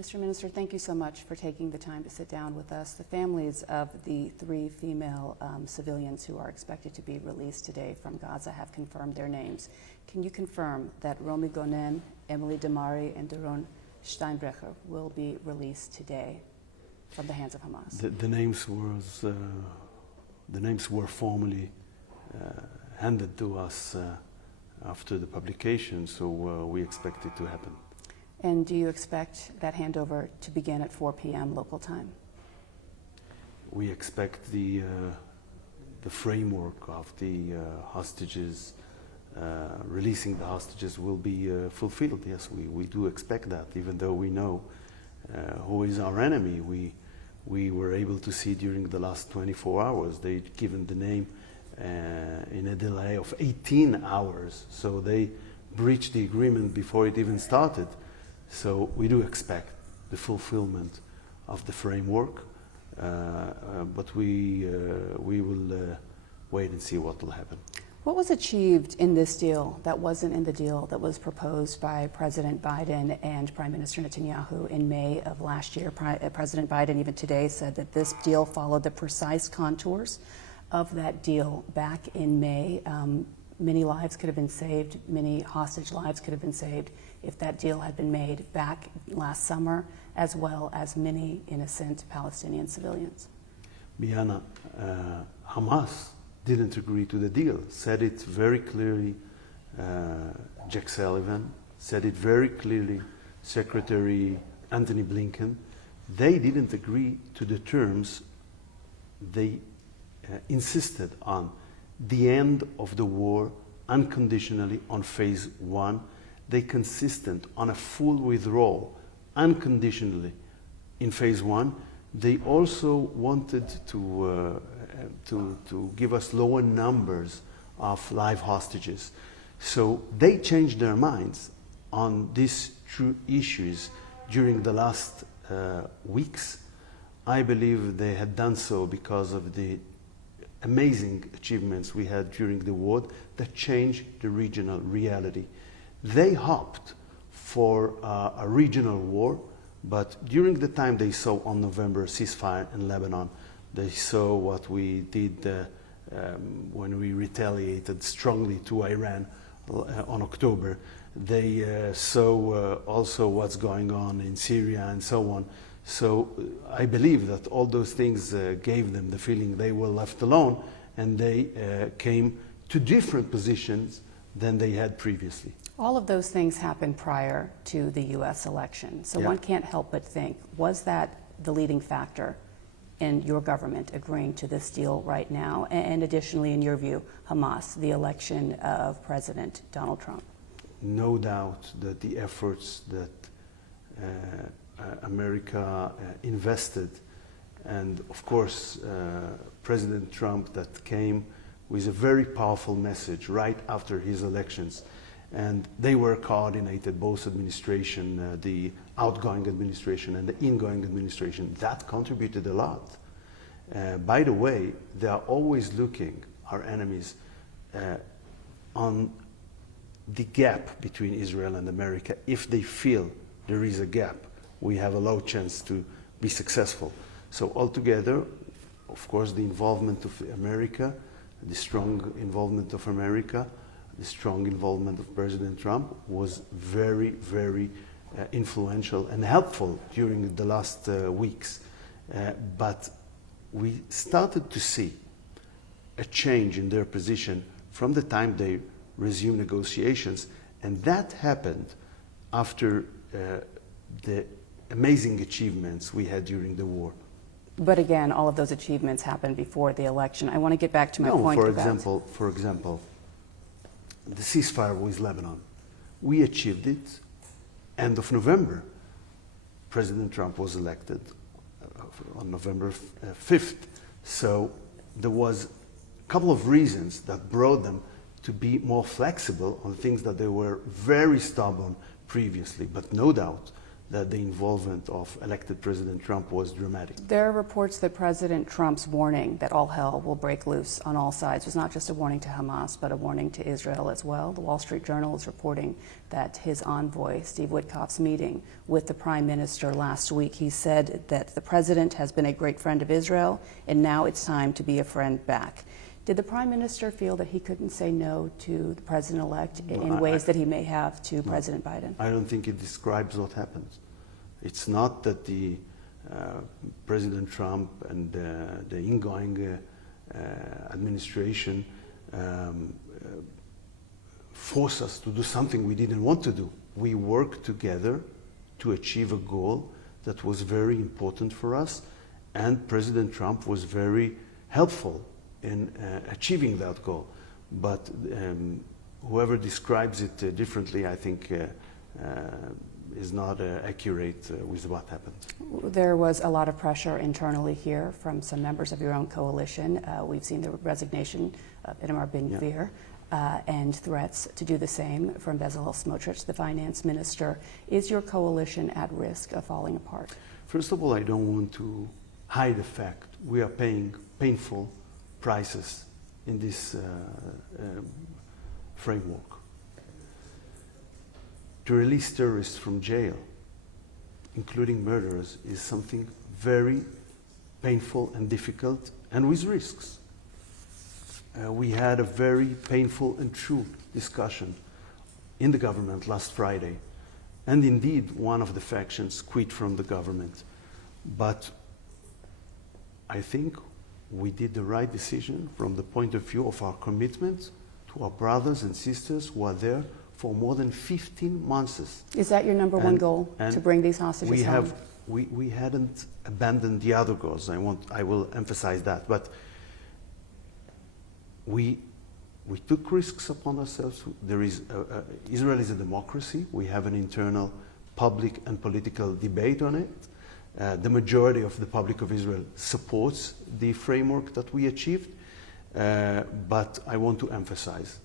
Mr. Minister, thank you so much for taking the time to sit down with us. The families of the 3 female civilians who are expected to be released today from Gaza have confirmed their names. Can you confirm that Romi Gonen, Emily Damari, and Doron Steinbrecher will be released today from the hands of Hamas? The names were formally handed to us after the publication, so we expect it to happen. And do you expect that handover to begin at 4 p.m. local time? We expect the framework of the hostages, releasing the hostages will be fulfilled. Yes, we do expect that, even though we know who is our enemy. We were able to see during the last 24 hours, they'd given the name in a delay of 18 hours. So they breached the agreement before it even started. So we do expect the fulfillment of the framework, but we will wait and see what will happen. What was achieved in this deal that wasn't in the deal that was proposed by President Biden and Prime Minister Netanyahu in May of last year? President Biden even today said that this deal followed the precise contours of that deal back in May. Many lives could have been saved, many hostage lives could have been saved if that deal had been made back last summer, as well as many innocent Palestinian civilians. Biana, Hamas didn't agree to the deal, said it very clearly. Jack Sullivan said it very clearly, Secretary Antony Blinken. They didn't agree to the terms. They insisted on the end of the war unconditionally on phase 1. They consistent on a full withdrawal unconditionally in phase 1. They also wanted to give us lower numbers of live hostages. So they changed their minds on these true issues during the last weeks. I believe they had done so because of the amazing achievements we had during the war that changed the regional reality. They hoped for a regional war, but during the time they saw on November ceasefire in Lebanon, they saw what we did when we retaliated strongly to Iran on October. They saw also what's going on in Syria and so on. So I believe that all those things gave them the feeling they were left alone, and they came to different positions than they had previously. All of those things happened prior to the U.S. election. So one can't help but think, was that the leading factor in your government agreeing to this deal right now? And additionally, in your view, Hamas, the election of President Donald Trump? No doubt that the efforts that America invested, and of course President Trump that came with a very powerful message right after his elections, and they were coordinated, both administration, the outgoing administration and the ingoing administration. That contributed a lot. By the way, they are always looking, our enemies, on the gap between Israel and America. If they feel there is a gap, we have a low chance to be successful. So altogether, of course, the involvement of America, the strong involvement of America, the strong involvement of President Trump was very, very influential and helpful during the last weeks. But we started to see a change in their position from the time they resumed negotiations, and that happened after the amazing achievements we had during the war. But again, all of those achievements happened before the election. I want to get back to my point. For example, the ceasefire with Lebanon. We achieved it end of November. President Trump was elected on November 5th. So there was a couple of reasons that brought them to be more flexible on things that they were very stubborn previously. But no doubt that the involvement of elected President Trump was dramatic. There are reports that President Trump's warning that all hell will break loose on all sides was not just a warning to Hamas, but a warning to Israel as well. The Wall Street Journal is reporting that his envoy, Steve Witkoff's meeting with the Prime Minister last week, he said that the President has been a great friend of Israel, and now it's time to be a friend back. Did the Prime Minister feel that he couldn't say no to the President-elect in ways that he may have to President Biden? I don't think it describes what happened. It's not that the President Trump and the incoming administration forced us to do something we didn't want to do. We worked together to achieve a goal that was very important for us, and President Trump was very helpful in achieving that goal. But whoever describes it differently, I think, is not accurate with what happened. There was a lot of pressure internally here from some members of your own coalition. We've seen the resignation of Itamar Ben-Gvir and threats to do the same from Bezalel Smotrich, the finance minister. Is your coalition at risk of falling apart? First of all, I don't want to hide the fact we are paying painful prices in this framework. To release terrorists from jail, including murderers, is something very painful and difficult and with risks. We had a very painful and true discussion in the government last Friday, and indeed one of the factions quit from the government. But I think we did the right decision from the point of view of our commitment to our brothers and sisters who are there for more than 15 months. Is that your number one goal, to bring these hostages home? We hadn't abandoned the other goals. I will emphasize that. But we took risks upon ourselves. Israel is a democracy. We have an internal public and political debate on it. The majority of the public of Israel supports the framework that we achieved. But I want to emphasize,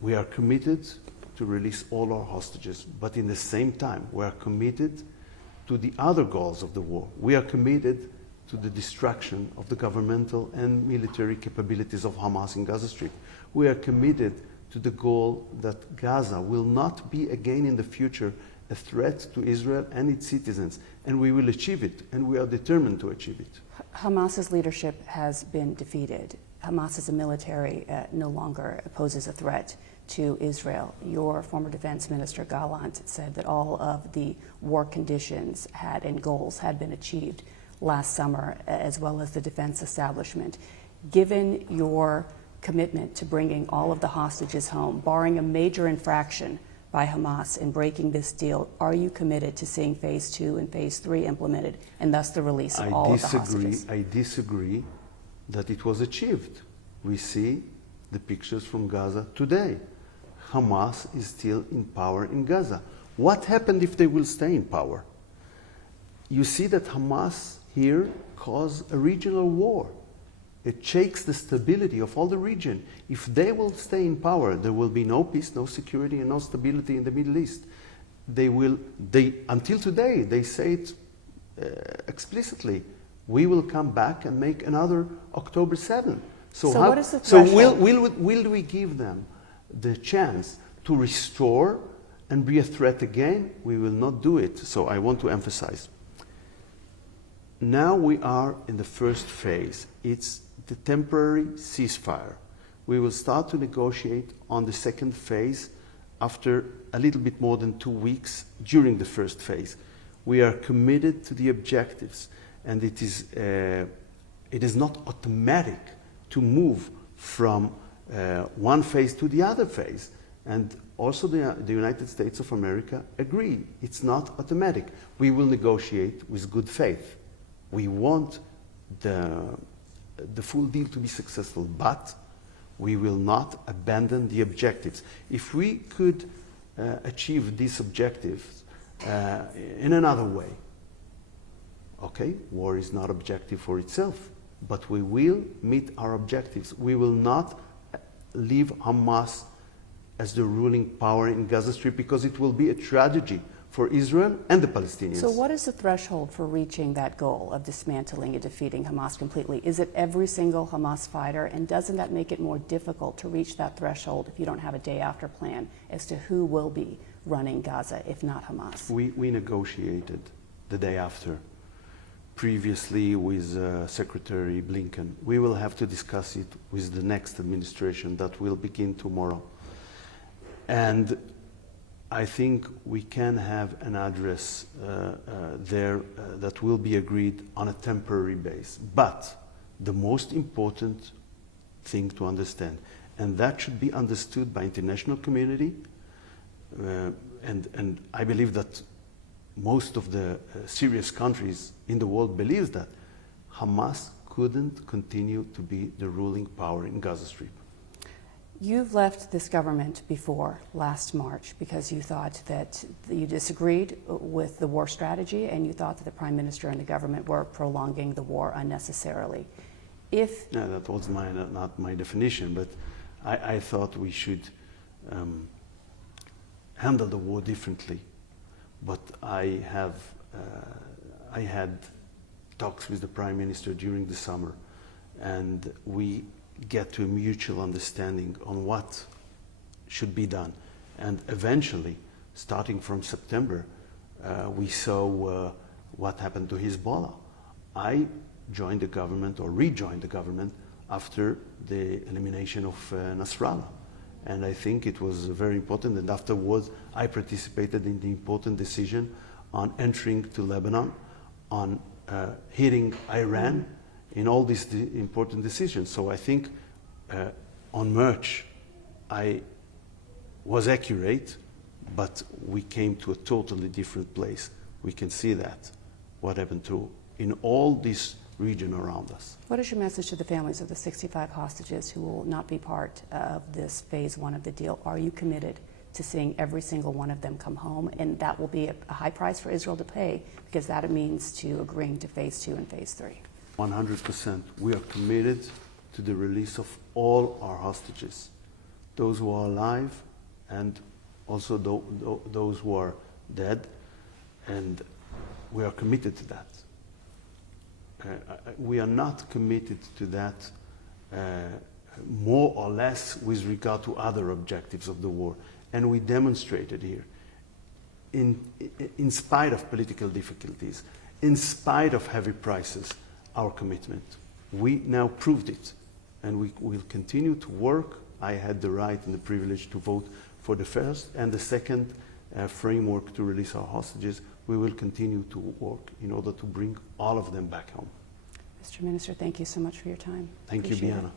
we are committed to release all our hostages, but in the same time, we are committed to the other goals of the war. We are committed to the destruction of the governmental and military capabilities of Hamas in Gaza Strip. We are committed to the goal that Gaza will not be again in the future a threat to Israel and its citizens, and we will achieve it, and we are determined to achieve it. Hamas's leadership has been defeated. Hamas as a military no longer poses a threat to Israel. Your former defense minister, Gallant, said that all of the war conditions and goals had been achieved last summer, as well as the defense establishment. Given your commitment to bringing all of the hostages home, barring a major infraction by Hamas in breaking this deal, are you committed to seeing phase 2 and phase 3 implemented, and thus the release of all of the hostages? I disagree that it was achieved. We see the pictures from Gaza today. Hamas is still in power in Gaza. What happened if they will stay in power? You see that Hamas here caused a regional war. It shakes the stability of all the region. If they will stay in power, there will be no peace, no security, and no stability in the Middle East. Until today, they say it explicitly. We will come back and make another October 7th. What is the threshold? Will we give them the chance to restore and be a threat again? We will not do it. So I want to emphasize. Now we are in the first phase. It's the temporary ceasefire. We will start to negotiate on the second phase after a little bit more than 2 weeks during the first phase. We are committed to the objectives, and it is not automatic to move from one phase to the other phase. And also the United States of America agree. It's not automatic. We will negotiate with good faith. We want the full deal to be successful, but we will not abandon the objectives. If we could achieve these objectives in another way, okay, war is not objective for itself, but we will meet our objectives. We will not leave Hamas as the ruling power in Gaza Strip, because it will be a tragedy for Israel and the Palestinians. So what is the threshold for reaching that goal of dismantling and defeating Hamas completely? Is it every single Hamas fighter? And doesn't that make it more difficult to reach that threshold if you don't have a day after plan as to who will be running Gaza, if not Hamas? We negotiated the day after, previously with Secretary Blinken. We will have to discuss it with the next administration that will begin tomorrow. And I think we can have an address there that will be agreed on a temporary base. But the most important thing to understand, and that should be understood by international community, and I believe that most of the serious countries in the world believes that Hamas couldn't continue to be the ruling power in Gaza Strip. You've left this government before last March because you thought that you disagreed with the war strategy and you thought that the Prime Minister and the government were prolonging the war unnecessarily. No, that was not my definition, but I thought we should handle the war differently. But I had talks with the Prime Minister during the summer, and we get to a mutual understanding on what should be done. And eventually, starting from September, we saw what happened to Hezbollah. I joined the government, or rejoined the government, after the elimination of Nasrallah. And I think it was very important, and afterwards I participated in the important decision on entering to Lebanon, on hitting Iran, in all these important decisions. So I think on March I was accurate, but we came to a totally different place. We can see that, what happened to in all this region around us. What is your message to the families of the 65 hostages who will not be part of this phase one of the deal? Are you committed to seeing every single one of them come home? And that will be a high price for Israel to pay, because that means to agreeing to phase two and phase three. 100%. We are committed to the release of all our hostages, those who are alive and also those who are dead, and we are committed to that. We are not committed to that more or less with regard to other objectives of the war. And we demonstrated here, in spite of political difficulties, in spite of heavy prices, our commitment. We now proved it, and we will continue to work. I had the right and the privilege to vote for the first and the second framework to release our hostages. We will continue to work in order to bring all of them back home. Mr. Minister, thank you so much for your time. Thank you, Appreciate Bianna. it.